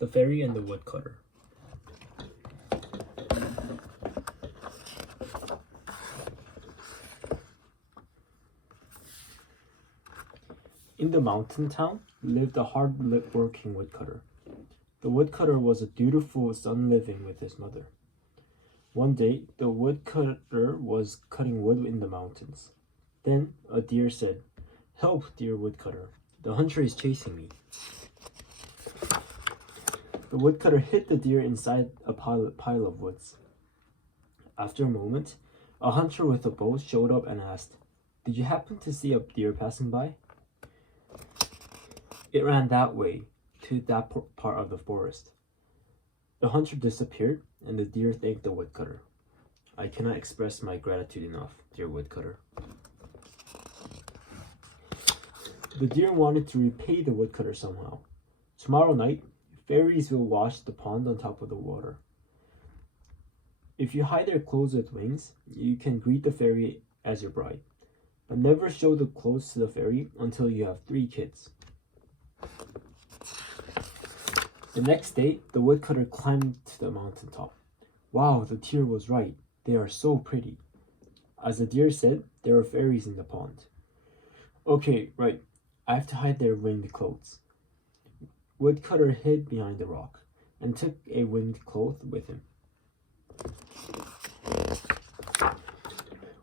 The Fairy and the Woodcutter. In the mountain town lived a hard-working woodcutter. The woodcutter was a dutiful son living with his mother. One day, the woodcutter was cutting wood in the mountains. Then a deer said, "Help, dear woodcutter, the hunter is chasing me." The woodcutter hid the deer inside a pile of woods. After a moment, a hunter with a bow showed up and asked, "Did you happen to see a deer passing by?" "It ran that way, to that part of the forest." The hunter disappeared, and the deer thanked the woodcutter. "I cannot express my gratitude enough, dear woodcutter." The deer wanted to repay the woodcutter somehow. "Tomorrow night, fairies will wash the pond on top of the water. If you hide their clothes with wings, you can greet the fairy as your bride. But never show the clothes to the fairy until you have 3 kids." The next day, the woodcutter climbed to the mountaintop. Wow, the deer was right. They are so pretty. As the deer said, there were fairies in the pond. "Okay, right. I have to hide their winged clothes." Woodcutter hid behind a rock and took a winged cloth with him.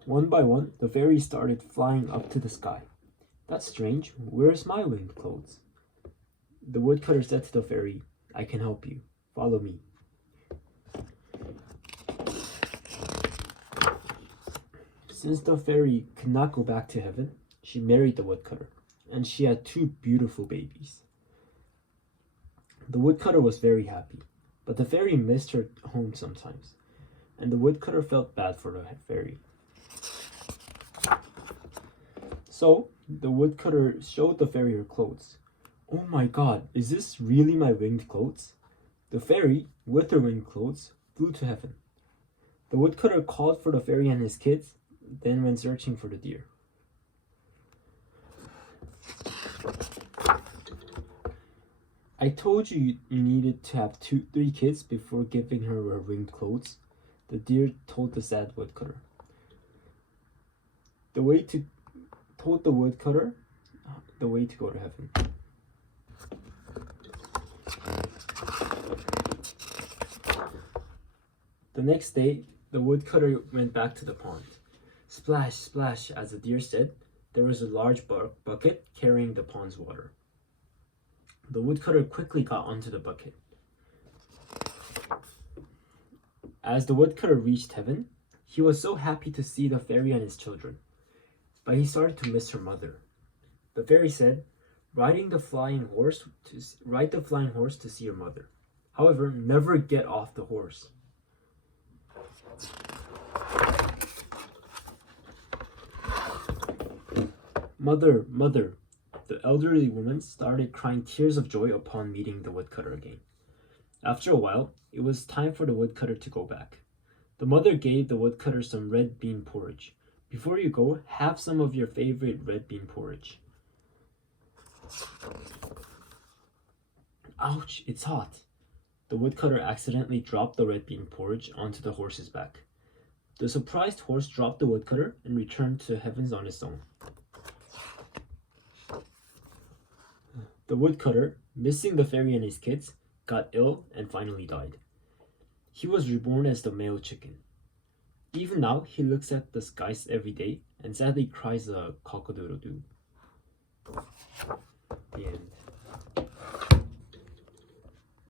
One by one, the fairies started flying up to the sky. "That's strange. Where's my winged clothes?" The woodcutter said to the fairy, "I can help you. Follow me." Since the fairy could not go back to heaven, she married the woodcutter, and she had 2 beautiful babies. The woodcutter was very happy, but the fairy missed her home sometimes, and the woodcutter felt bad for the fairy. So, the woodcutter showed the fairy her clothes. "Oh my God, is this really my winged clothes?" The fairy, with her winged clothes, flew to heaven. The woodcutter called for the fairy and his kids, then went searching for the deer. "I told you you needed to have 3 kids before giving her winged clothes," the deer told the sad woodcutter. Told the woodcutter the way to go to heaven. The next day, the woodcutter went back to the pond. Splash, splash, as the deer said, there was a large bucket carrying the pond's water. The woodcutter quickly got onto the bucket. As the woodcutter reached heaven, he was so happy to see the fairy and his children, but he started to miss her mother. The fairy said, "Ride the flying horse to see your mother. However, never get off the horse." "Mother, mother," the elderly woman started crying tears of joy upon meeting the woodcutter again. After a while, it was time for the woodcutter to go back. The mother gave the woodcutter some red bean porridge. "Before you go, have some of your favorite red bean porridge." Ouch, it's hot. The woodcutter accidentally dropped the red bean porridge onto the horse's back. The surprised horse dropped the woodcutter and returned to heavens on its own. The woodcutter, missing the fairy and his kids, got ill and finally died. He was reborn as the male chicken. Even now, he looks at the skies every day and sadly cries a cock-a-doodle-doo.